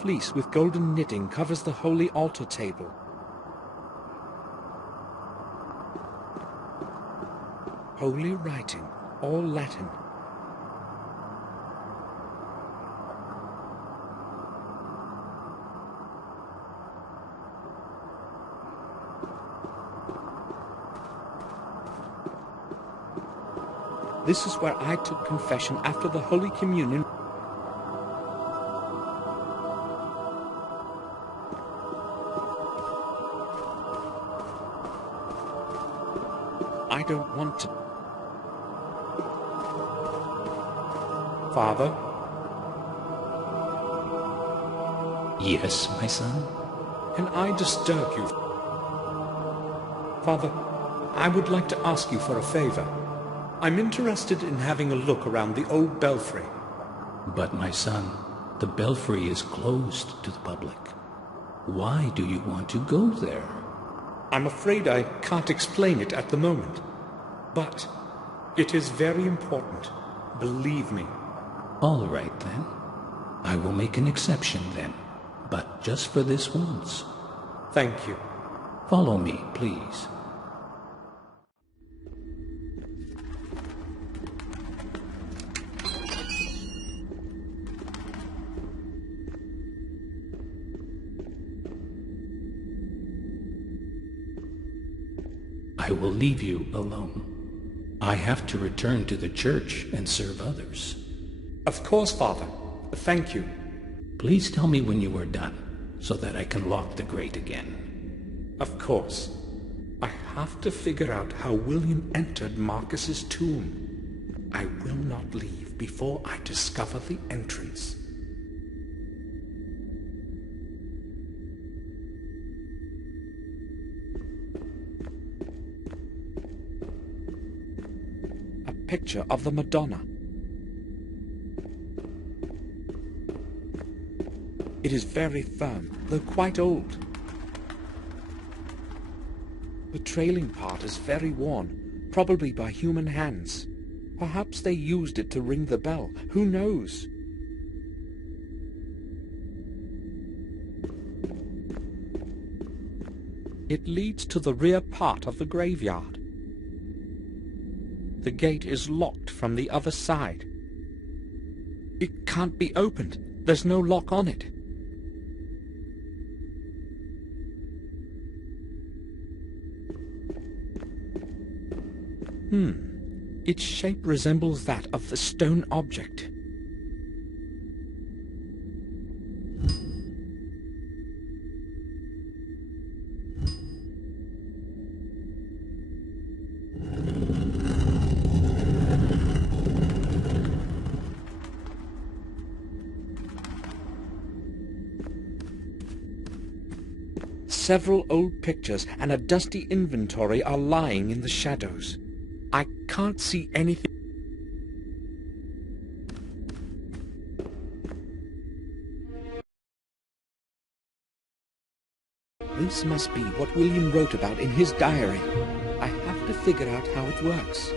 fleece with golden knitting covers the holy altar table. Holy writing, all Latin. This is where I took confession after the Holy Communion. I don't want to. Father? Yes, my son? Can I disturb you? Father, I would like to ask you for a favor. I'm interested in having a look around the old belfry. But my son, the belfry is closed to the public. Why do you want to go there? I'm afraid I can't explain it at the moment. But it is very important. Believe me. All right, then. I will make an exception, then. But just for this once. Thank you. Follow me, please. I will leave you alone. I have to return to the church and serve others. Of course, Father. Thank you. Please tell me when you are done, so that I can lock the grate again. Of course. I have to figure out how William entered Marcus's tomb. I will not leave before I discover the entrance. Picture of the Madonna. It is very firm, though quite old. The trailing part is very worn, probably by human hands. Perhaps they used it to ring the bell. Who knows? It leads to the rear part of the graveyard. The gate is locked from the other side. It can't be opened. There's no lock on it. Its shape resembles that of the stone object. Several old pictures and a dusty inventory are lying in the shadows. I can't see anything. This must be what William wrote about in his diary. I have to figure out how it works.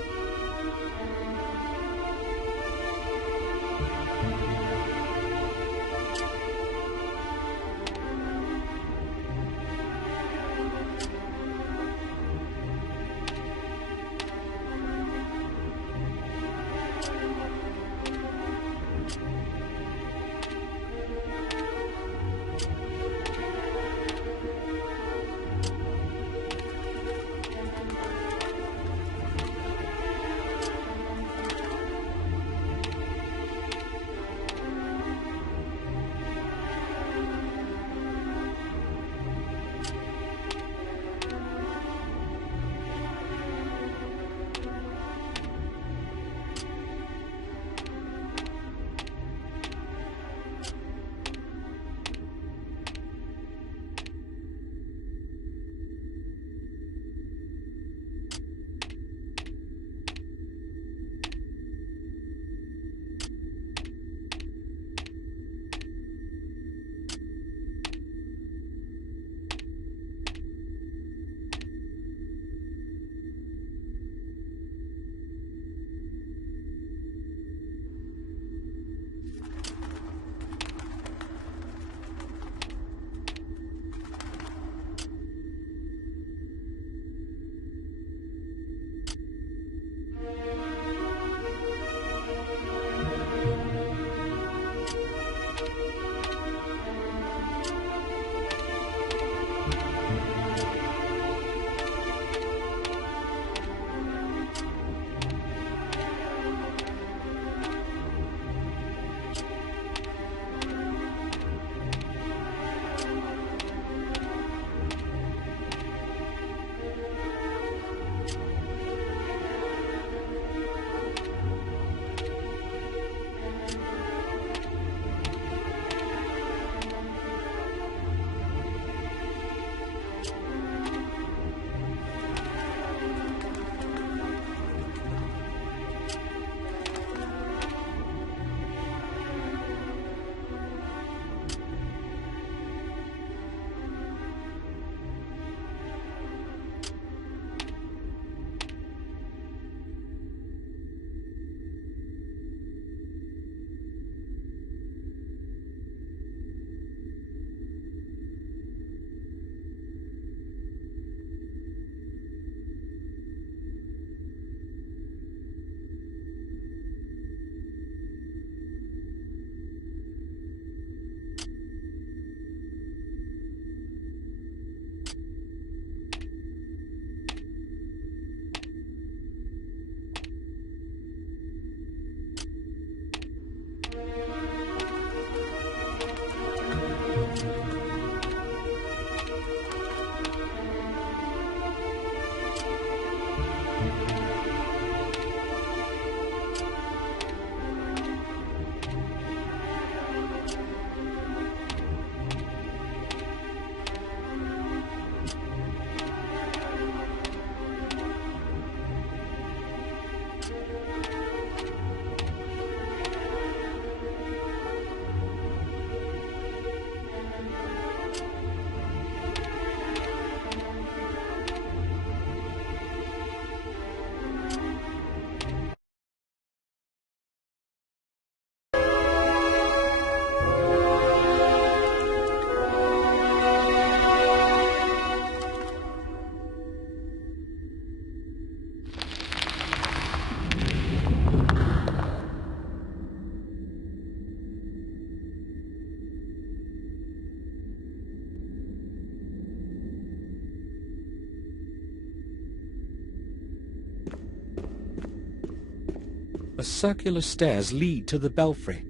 The circular stairs lead to the belfry.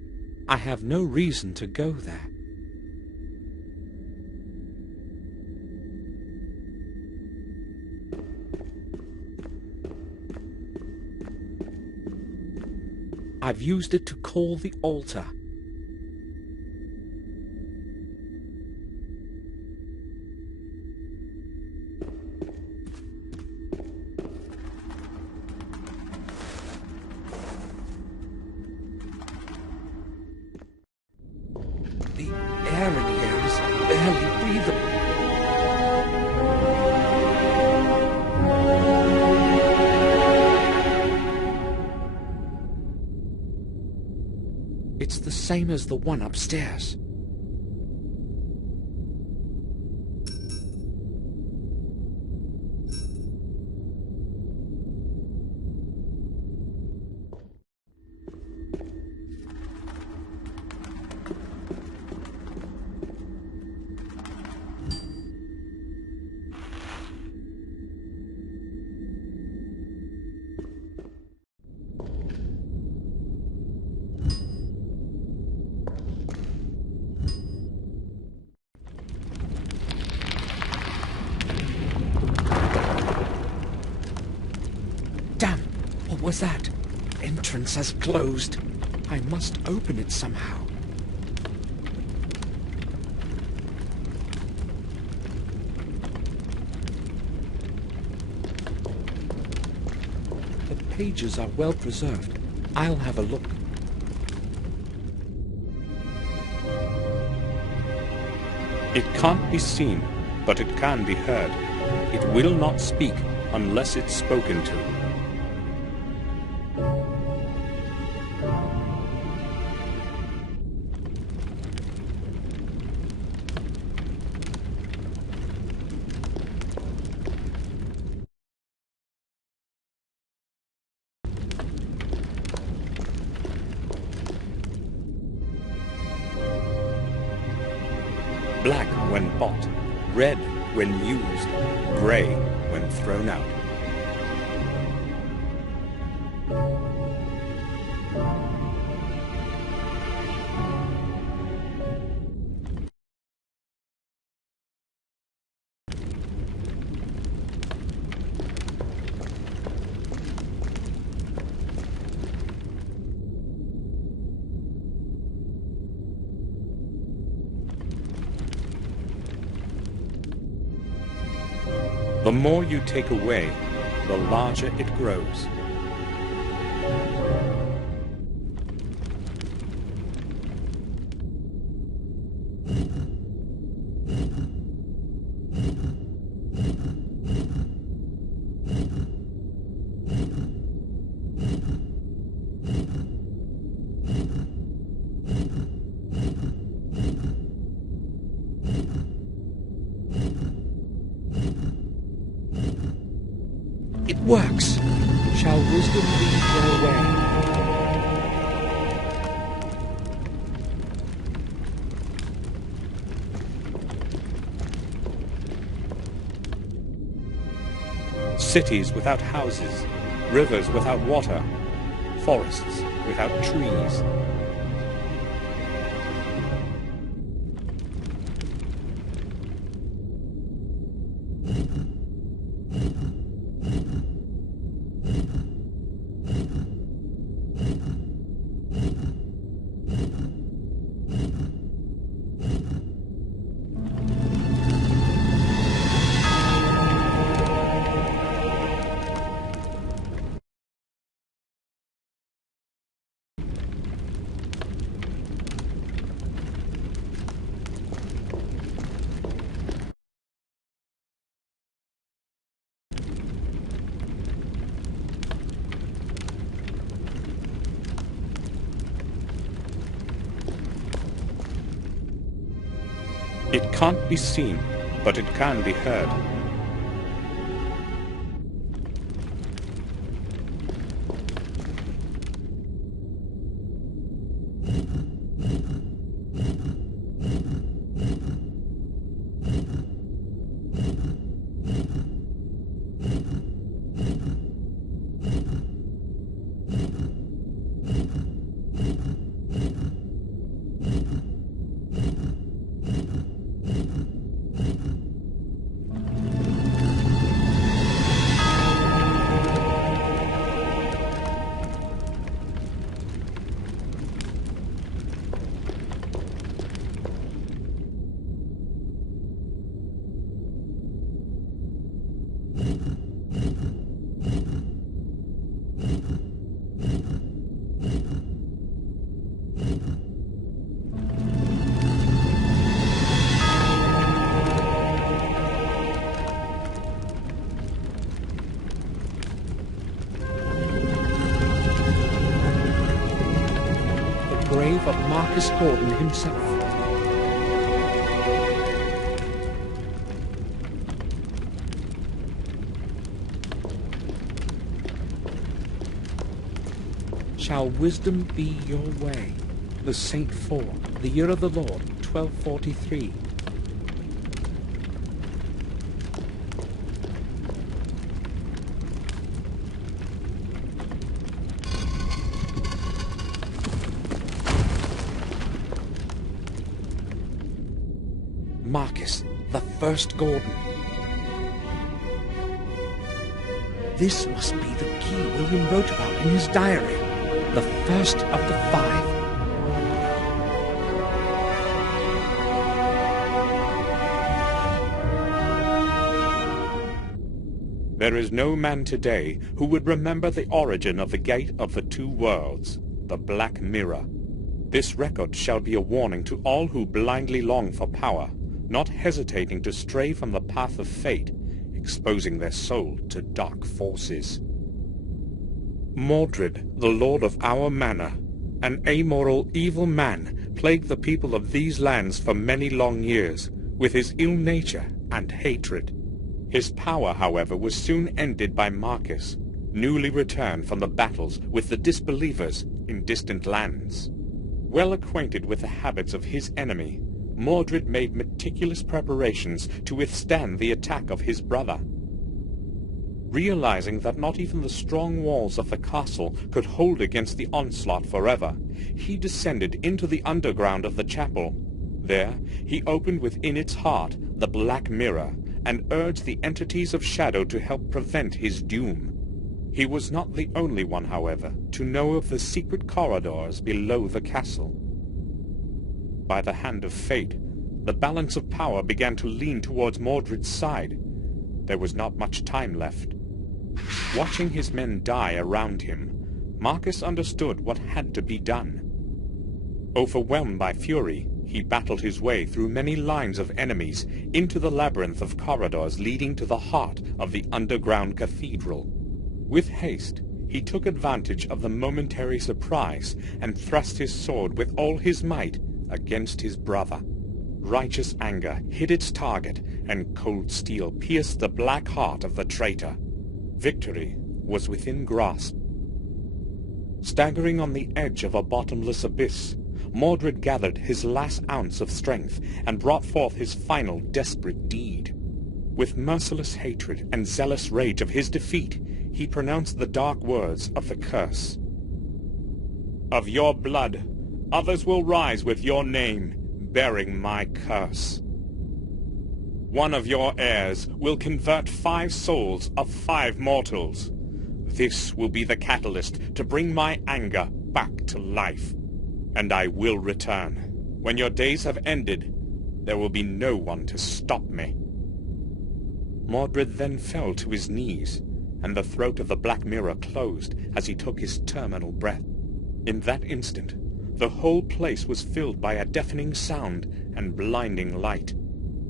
I have no reason to go there. I've used it to call the altar. The air in here is barely breathable. It's the same as the one upstairs. Damn! What was that? Entrance has closed. I must open it somehow. The pages are well preserved. I'll have a look. It can't be seen, but it can be heard. It will not speak unless it's spoken to. Black when bought, red when used, grey when thrown out. The more you take away, the larger it grows. It works! Shall wisdom lead your way? Cities without houses, rivers without water, forests without trees. It can't be seen, but it can be heard. grave of Marcus Gordon himself. Shall wisdom be your way? The Saint 4, the year of the Lord, 1243. Marcus, the first Gordon. This must be the key William wrote about in his diary. The first of the 5. There is no man today who would remember the origin of the Gate of the Two Worlds, the Black Mirror. This record shall be a warning to all who blindly long for power, not hesitating to stray from the path of fate, exposing their soul to dark forces. Mordred, the lord of our manor, an amoral, evil man, plagued the people of these lands for many long years, with his ill nature and hatred. His power, however, was soon ended by Marcus, newly returned from the battles with the disbelievers in distant lands. Well acquainted with the habits of his enemy, Mordred made meticulous preparations to withstand the attack of his brother. Realizing that not even the strong walls of the castle could hold against the onslaught forever, he descended into the underground of the chapel. There he opened within its heart the Black Mirror, and urged the entities of shadow to help prevent his doom. He was not the only one, however, to know of the secret corridors below the castle. By the hand of fate, the balance of power began to lean towards Mordred's side. There was not much time left. Watching his men die around him, Marcus understood what had to be done. Overwhelmed by fury, he battled his way through many lines of enemies into the labyrinth of corridors leading to the heart of the underground cathedral. With haste, he took advantage of the momentary surprise and thrust his sword with all his might against his brother. Righteous anger hit its target, and cold steel pierced the black heart of the traitor. Victory was within grasp. Staggering on the edge of a bottomless abyss, Mordred gathered his last ounce of strength and brought forth his final desperate deed. With merciless hatred and zealous rage of his defeat, he pronounced the dark words of the curse. Of your blood, others will rise with your name, bearing my curse. One of your heirs will convert 5 souls of 5 mortals. This will be the catalyst to bring my anger back to life. And I will return. When your days have ended, there will be no one to stop me. Mordred then fell to his knees, and the throat of the Black Mirror closed as he took his terminal breath. In that instant, the whole place was filled by a deafening sound and blinding light,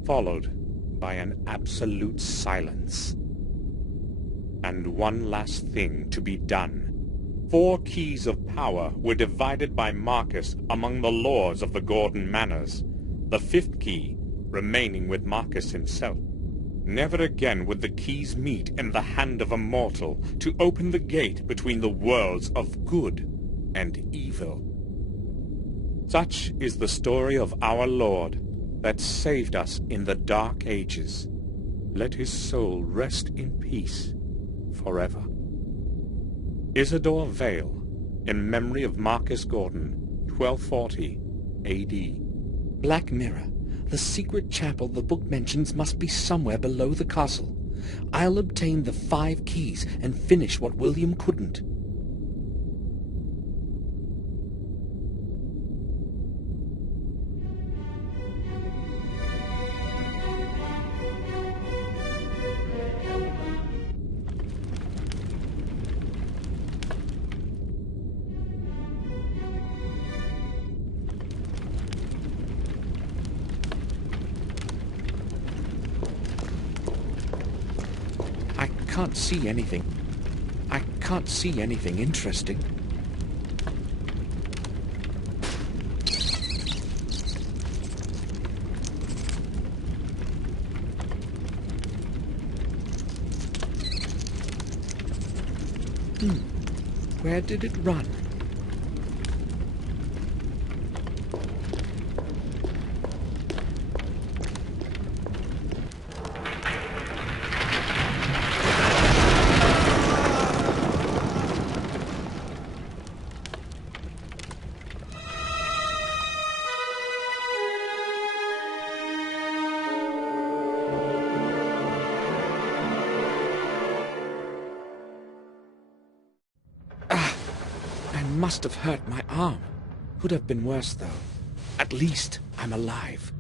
followed by an absolute silence. And one last thing to be done. 4 keys of power were divided by Marcus among the lords of the Gordon manors, the 5th key remaining with Marcus himself. Never again would the keys meet in the hand of a mortal to open the gate between the worlds of good and evil. Such is the story of our Lord that saved us in the Dark Ages. Let his soul rest in peace forever. Isidore Vale, in memory of Marcus Gordon, 1240 A.D. Black Mirror. The secret chapel the book mentions must be somewhere below the castle. I'll obtain the 5 keys and finish what William couldn't. I can't see anything interesting. Where did it run? I must have hurt my arm. Could have been worse, though. At least I'm alive.